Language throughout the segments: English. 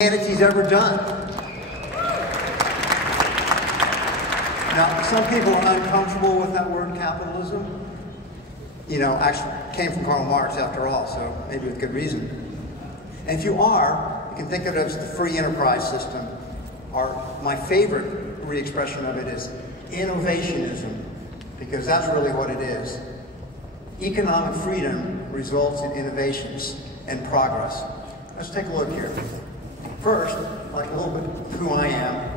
humanity's ever done. Now, some people are uncomfortable with that word capitalism. You know, actually came from Karl Marx after all, so maybe with good reason. And if you are, you can think of it as the free enterprise system. Or my favorite re-expression of it is innovationism, because that's really what it is. Economic freedom results in innovations and progress. Let's take a look here. First, like a little bit who I am.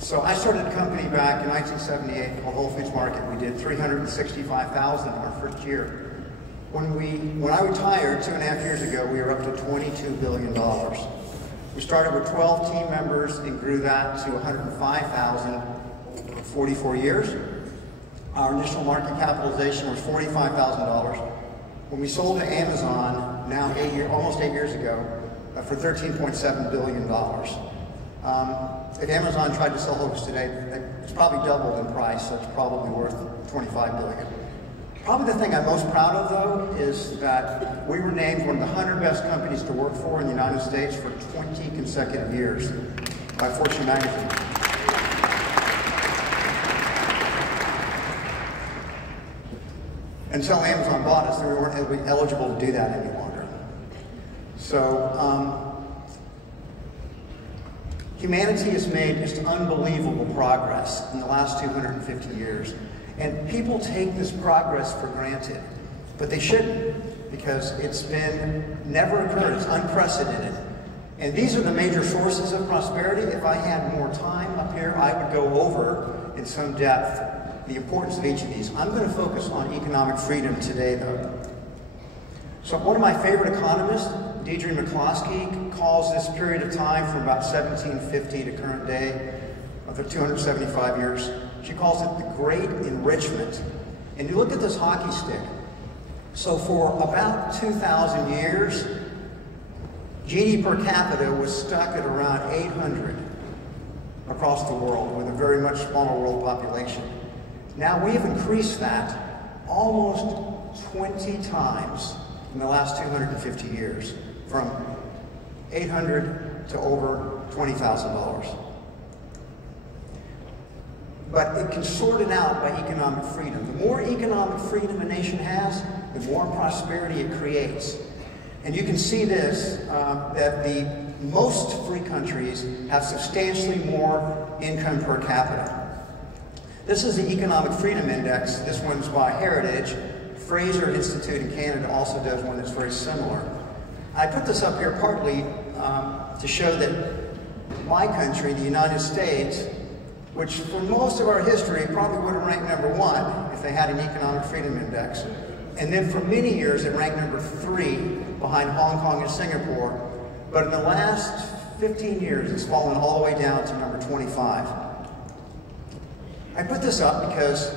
So I started a company back in 1978 called Whole Foods Market. We did $365,000 our first year. When I retired 2.5 years ago, we were up to $22 billion. We started with 12 team members and grew that to $105,000 for 44 years. Our initial market capitalization was $45,000. When we sold to Amazon, now almost 8 years ago, for $13.7 billion. If Amazon tried to sell Hopes today, it's probably doubled in price, so it's probably worth $25 billion. Probably the thing I'm most proud of, though, is that we were named one of the 100 best companies to work for in the United States for 20 consecutive years by Fortune magazine. Until Amazon bought us, we weren't eligible to do that any longer. So, humanity has made just unbelievable progress in the last 250 years. And people take this progress for granted, but they shouldn't, because it's been never occurred, it's unprecedented. And these are the major sources of prosperity. If I had more time up here, I would go over in some depth the importance of each of these. I'm going to focus on economic freedom today, though. So one of my favorite economists, Deidre McCloskey, calls this period of time from about 1750 to current day, of the 275 years, she calls it the Great Enrichment. And you look at this hockey stick. So for about 2,000 years, GDP per capita was stuck at around 800 across the world, with a very much smaller world population. Now we have increased that almost 20 times in the last 250 years, from 800 to over $20,000. But it can sort it out by economic freedom. The more economic freedom a nation has, the more prosperity it creates. And you can see this, that the most free countries have substantially more income per capita. This is the Economic Freedom Index. This one's by Heritage. Fraser Institute in Canada also does one that's very similar. I put this up here partly to show that my country, the United States, which for most of our history probably would have ranked #1 if they had an Economic Freedom Index. And then for many years it ranked #3 behind Hong Kong and Singapore. But in the last 15 years it's fallen all the way down to #25. I put this up because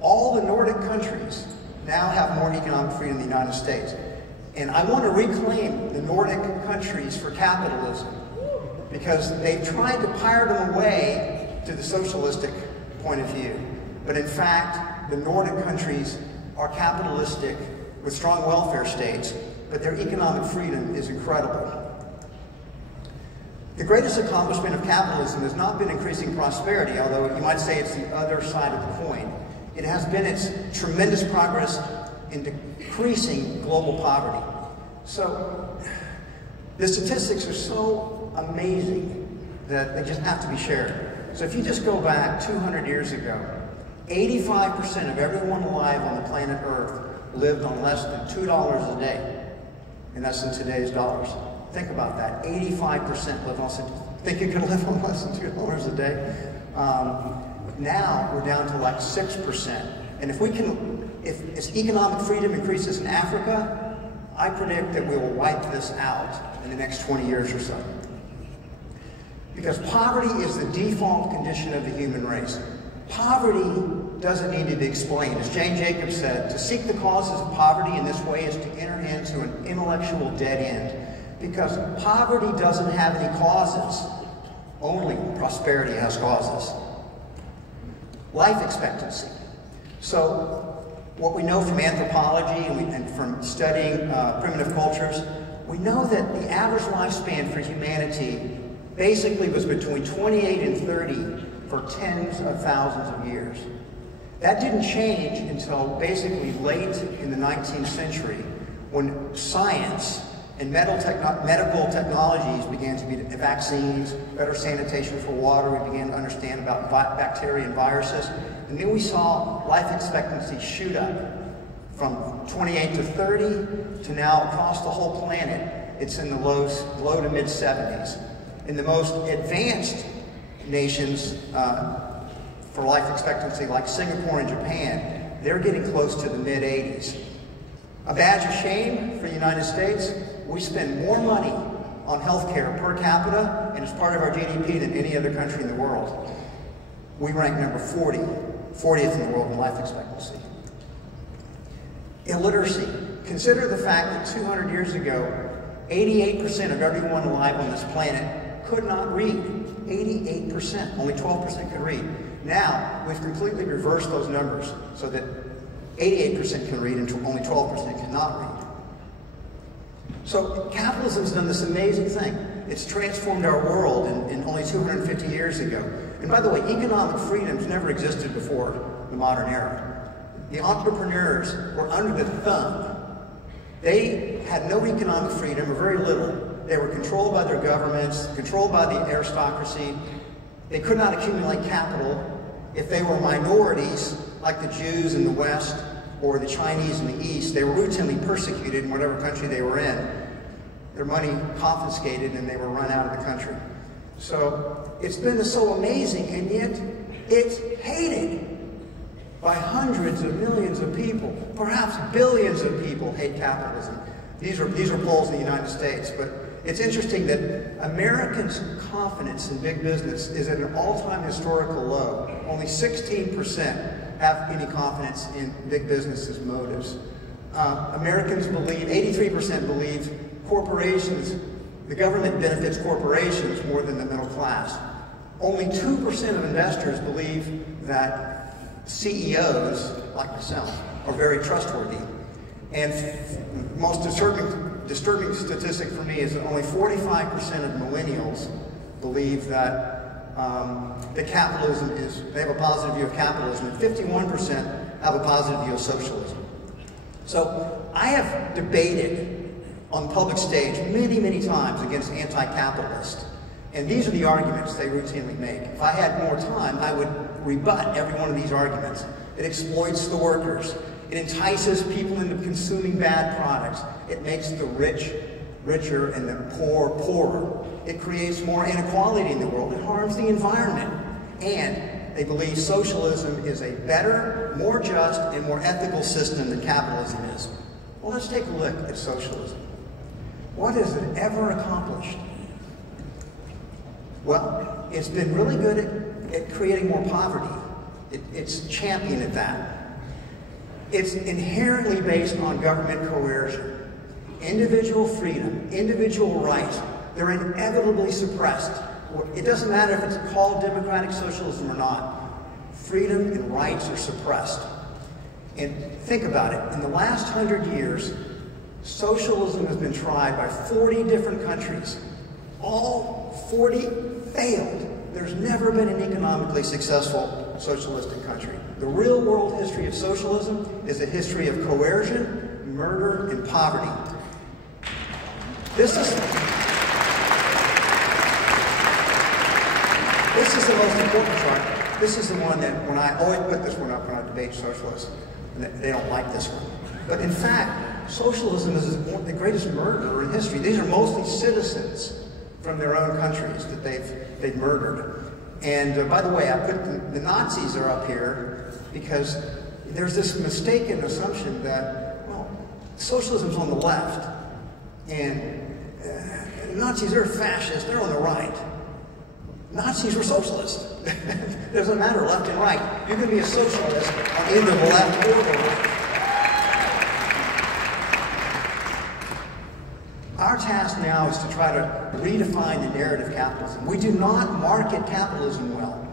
all the Nordic countries now have more economic freedom than the United States. And I want to reclaim the Nordic countries for capitalism, because they've tried to pirate them away to the socialistic point of view. But in fact, the Nordic countries are capitalistic with strong welfare states, but their economic freedom is incredible. The greatest accomplishment of capitalism has not been increasing prosperity, although you might say it's the other side of the coin. It has been its tremendous progress in decreasing global poverty. So the statistics are so amazing that they just have to be shared. So if you just go back 200 years ago, 85% of everyone alive on the planet Earth lived on less than $2 a day. And that's in today's dollars. Think about that. 85% live on, think you could live on less than $2 a day? Now we're down to like 6%. And if economic freedom increases in Africa, I predict that we will wipe this out in the next 20 years or so. Because poverty is the default condition of the human race. Poverty doesn't need to be explained. As Jane Jacobs said, to seek the causes of poverty in this way is to enter into an intellectual dead end. Because poverty doesn't have any causes. Only prosperity has causes. Life expectancy. So what we know from anthropology and from studying primitive cultures, we know that the average lifespan for humanity basically was between 28 and 30 for tens of thousands of years. That didn't change until basically late in the 19th century, when science and medical technologies began to be vaccines, better sanitation for water. We began to understand about bacteria and viruses. And then we saw life expectancy shoot up from 28 to 30 to now across the whole planet. It's in the low to mid 70s. In the most advanced nations for life expectancy, like Singapore and Japan, they're getting close to the mid 80s. A badge of shame for the United States, we spend more money on healthcare per capita and as part of our GDP than any other country in the world. We rank number 40th in the world in life expectancy. Illiteracy. Consider the fact that 200 years ago, 88% of everyone alive on this planet could not read. 88%. Only 12% could read. Now, we've completely reversed those numbers so that 88% can read and only 12% cannot read. So capitalism's done this amazing thing. It's transformed our world in only 250 years ago. And by the way, economic freedoms never existed before the modern era. The entrepreneurs were under the thumb. They had no economic freedom, or very little. They were controlled by their governments, controlled by the aristocracy. They could not accumulate capital. If they were minorities, like the Jews in the West or the Chinese in the East, they were routinely persecuted in whatever country they were in. Their money confiscated and they were run out of the country. So it's been so amazing, and yet it's hated by hundreds of millions of people. Perhaps billions of people hate capitalism. These are polls in the United States, but it's interesting that Americans' confidence in big business is at an all-time historical low. Only 16% have any confidence in big business's motives. Americans believe, 83% believe corporations, the government benefits corporations more than the middle class. Only 2% of investors believe that CEOs, like myself, are very trustworthy. And the most disturbing statistic for me is that only 45% of millennials believe that that capitalism they have a positive view of capitalism, and 51% have a positive view of socialism. So I have debated on the public stage many, many times against anti-capitalists. And these are the arguments they routinely make. If I had more time, I would rebut every one of these arguments. It exploits the workers. It entices people into consuming bad products. It makes the rich richer and the poor poorer. It creates more inequality in the world. It harms the environment. And they believe socialism is a better, more just, and more ethical system than capitalism is. Well, let's take a look at socialism. What has it ever accomplished? Well, it's been really good at creating more poverty. It's champion at that. It's inherently based on government coercion. Individual freedom, individual rights, they're inevitably suppressed. It doesn't matter if it's called democratic socialism or not. Freedom and rights are suppressed. And think about it. In the last 100 years, socialism has been tried by 40 different countries. All 40 failed. There's never been an economically successful socialistic country. The real world history of socialism is a history of coercion, murder, and poverty. This is the most important chart. This is the one that, when I always put this one up when I debate socialists, and they don't like this one. But in fact, socialism is the greatest murderer in history. These are mostly citizens from their own countries that they've murdered. And by the way, I put the Nazis are up here because there's this mistaken assumption that, well, socialism's on the left, and Nazis are fascists, they're on the right. Nazis were socialists. It doesn't matter left and right. You can be a socialist on either the left or the right. Our task now is to try to redefine the narrative of capitalism. We do not market capitalism well.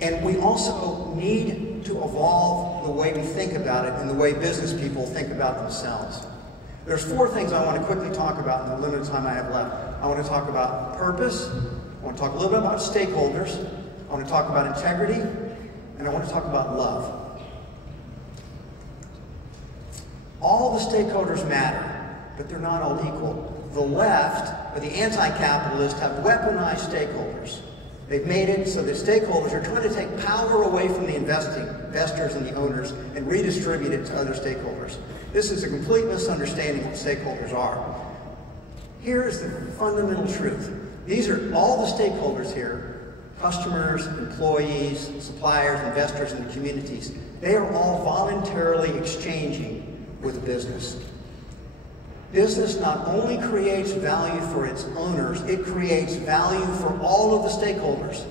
And we also need to evolve the way we think about it and the way business people think about themselves. There's four things I want to quickly talk about in the limited time I have left. I want to talk about purpose. I want to talk a little bit about stakeholders. I want to talk about integrity. And I want to talk about love. All the stakeholders matter, but they're not all equal. The left, or the anti-capitalists, have weaponized stakeholders. They've made it so the stakeholders are trying to take power away from the investors and the owners and redistribute it to other stakeholders. This is a complete misunderstanding of what stakeholders are. Here is the fundamental truth. These are all the stakeholders here, customers, employees, suppliers, investors, and the communities. They are all voluntarily exchanging with a business. Business not only creates value for its owners, it creates value for all of the stakeholders.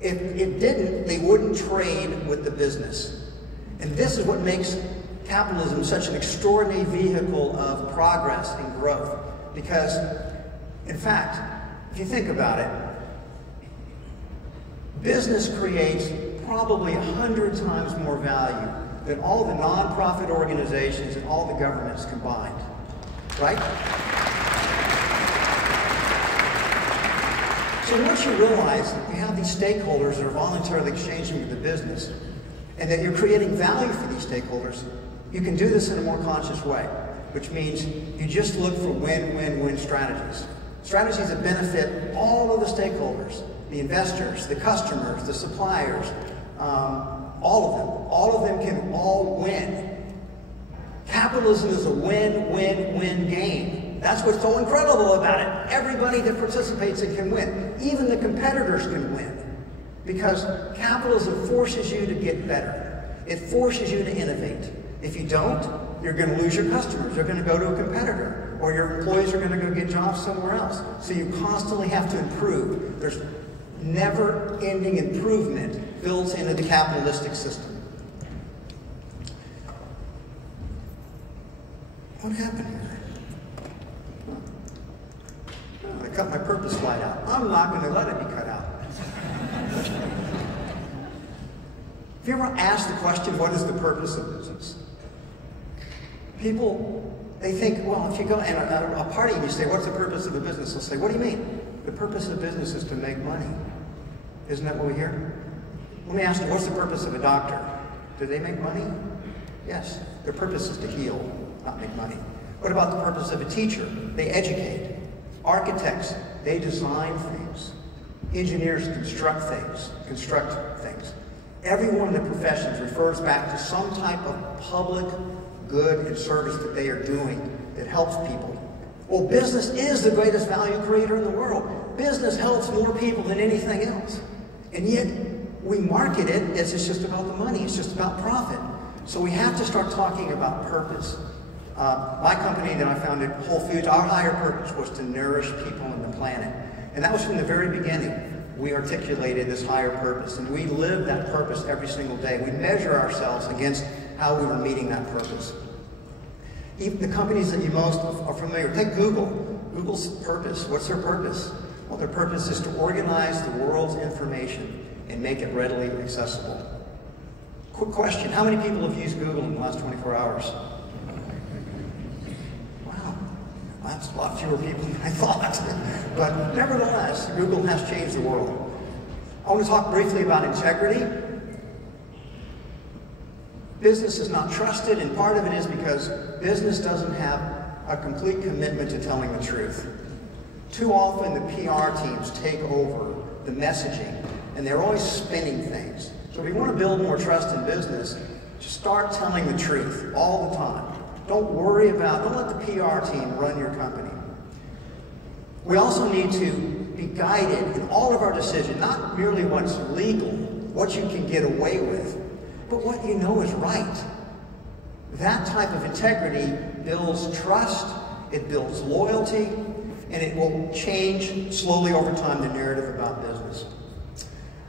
If it didn't, they wouldn't trade with the business. And this is what makes capitalism such an extraordinary vehicle of progress and growth. Because, in fact, if you think about it, business creates probably 100 times more value than all the nonprofit organizations and all the governments combined. Right? So once you realize that you have these stakeholders that are voluntarily exchanging with the business, and that you're creating value for these stakeholders, you can do this in a more conscious way, which means you just look for win-win-win strategies. Strategies that benefit all of the stakeholders, the investors, the customers, the suppliers, all of them. All of them can all win. Capitalism is a win-win-win game. That's what's so incredible about it. Everybody that participates in it can win. Even the competitors can win. Because capitalism forces you to get better. It forces you to innovate. If you don't, you're going to lose your customers. You're going to go to a competitor. Or your employees are going to go get jobs somewhere else. So you constantly have to improve. There's never-ending improvement built into the capitalistic system. What happened here? Oh, I cut my purpose slide out. I'm not going to let it be cut out. Have you ever asked the question, what is the purpose of business? People, they think, well, if you go in a party and you say, what's the purpose of the business? They'll say, what do you mean? The purpose of business is to make money. Isn't that what we hear? Let me ask you, what's the purpose of a doctor? Do they make money? Yes. Their purpose is to heal, not make money. What about the purpose of a teacher? They educate. Architects, they design things. Engineers construct things. Every one of the professions refers back to some type of public good and service that they are doing that helps people. Well, business is the greatest value creator in the world. Business helps more people than anything else. And yet, we market it as it's just about the money. It's just about profit. So we have to start talking about purpose. My company that I founded, Whole Foods, our higher purpose was to nourish people and the planet. And that was from the very beginning. We articulated this higher purpose, and we live that purpose every single day. We measure ourselves against how we were meeting that purpose. Even the companies that you most are familiar with, take Google. Google's purpose, what's their purpose? Well, their purpose is to organize the world's information and make it readily accessible. Quick question, how many people have used Google in the last 24 hours? Wow, that's a lot fewer people than I thought. But nevertheless, Google has changed the world. I want to talk briefly about integrity. Business is not trusted, and part of it is because business doesn't have a complete commitment to telling the truth. Too often the PR teams take over the messaging, and they're always spinning things. So if you want to build more trust in business, just start telling the truth all the time. Don't let the PR team run your company. We also need to be guided in all of our decisions, not merely what's legal, what you can get away with, but what you know is right. That type of integrity builds trust, it builds loyalty, and it will change slowly over time the narrative about business.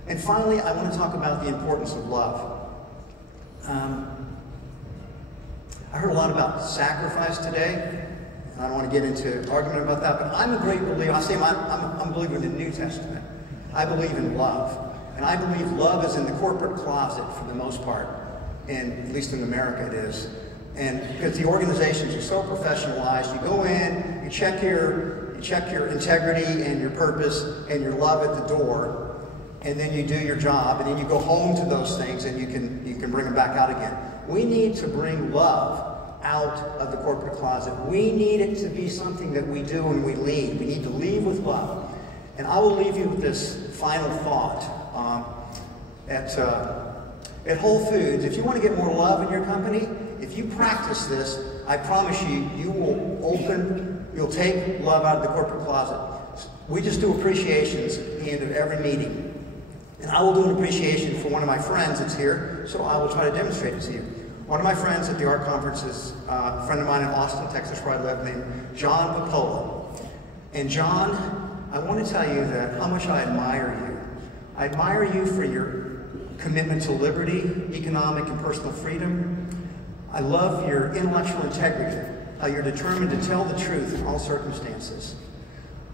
And finally, I want to talk about the importance of love. I heard a lot about sacrifice today. I don't want to get into argument about that, but I'm a great believer. I'm a believer in the New Testament. I believe in love. And I believe love is in the corporate closet for the most part. And at least in America it is. And because the organizations are so professionalized, you go in, you check your integrity and your purpose and your love at the door, and then you do your job, and then you go home to those things and you can bring them back out again. We need to bring love out of the corporate closet. We need it to be something that we do when we leave. We need to leave with love. And I will leave you with this final thought. At Whole Foods, if you want to get more love in your company, if you practice this, I promise you, you'll take love out of the corporate closet. We just do appreciations at the end of every meeting. And I will do an appreciation for one of my friends that's here, so I will try to demonstrate it to you. One of my friends at the art conference is a friend of mine in Austin, Texas, where I live, named John Papola. And John, I want to tell you that how much I admire you. I admire you for your commitment to liberty, economic and personal freedom. I love your intellectual integrity, how you're determined to tell the truth in all circumstances.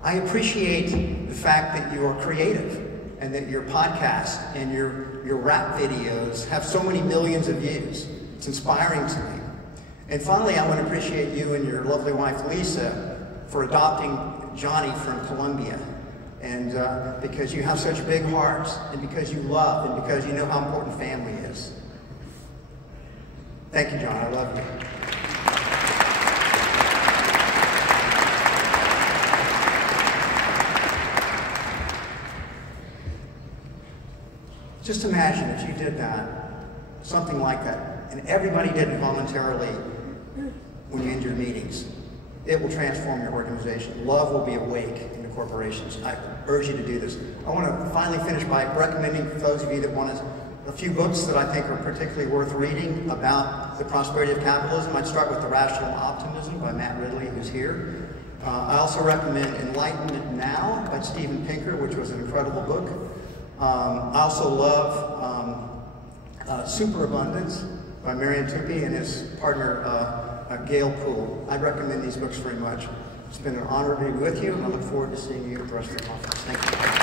I appreciate the fact that you are creative and that your podcast and your rap videos have so many millions of views. It's inspiring to me. And finally, I want to appreciate you and your lovely wife, Lisa, for adopting Johnny from Colombia. And because you have such big hearts, and because you love, and because you know how important family is. Thank you, John. I love you. Just imagine if you did that, something like that, and everybody did it voluntarily when you end your meetings. It will transform your organization. Love will be awake in the corporations. I urge you to do this. I want to finally finish by recommending for those of you that want a few books that I think are particularly worth reading about the prosperity of capitalism. I'd start with The Rational Optimism by Matt Ridley, who's here. I also recommend Enlightenment Now by Steven Pinker, which was an incredible book. I also love Superabundance by Marion Tupy and his partner Gail Poole. I recommend these books very much. It's been an honor to be with you, and I look forward to seeing you at the rest of the conference. Thank you.